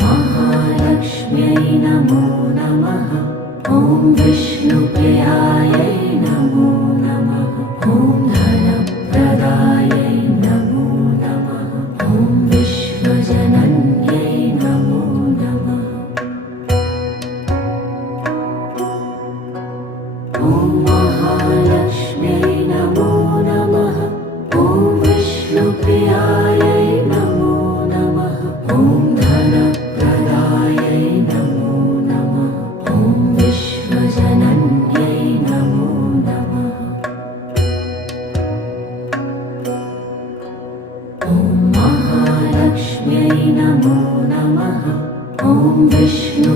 महालक्ष्म्यै नमो नमः। ॐ विष्णुप्रियायै नमो नमः। ॐ धनप्रदायै नमो नमः। ॐ विश्वजनन्यै नमो नमः। ॐ महालक्ष्म्यै नमो नमः। ॐ विष्णुप्रियायै नमो नमः। ॐ धनप्रदायै नमो नमः। ॐ विश्वजनन्यै नमो नमः। ॐ महालक्ष्म्यै नमो नमः। ॐ विष्णु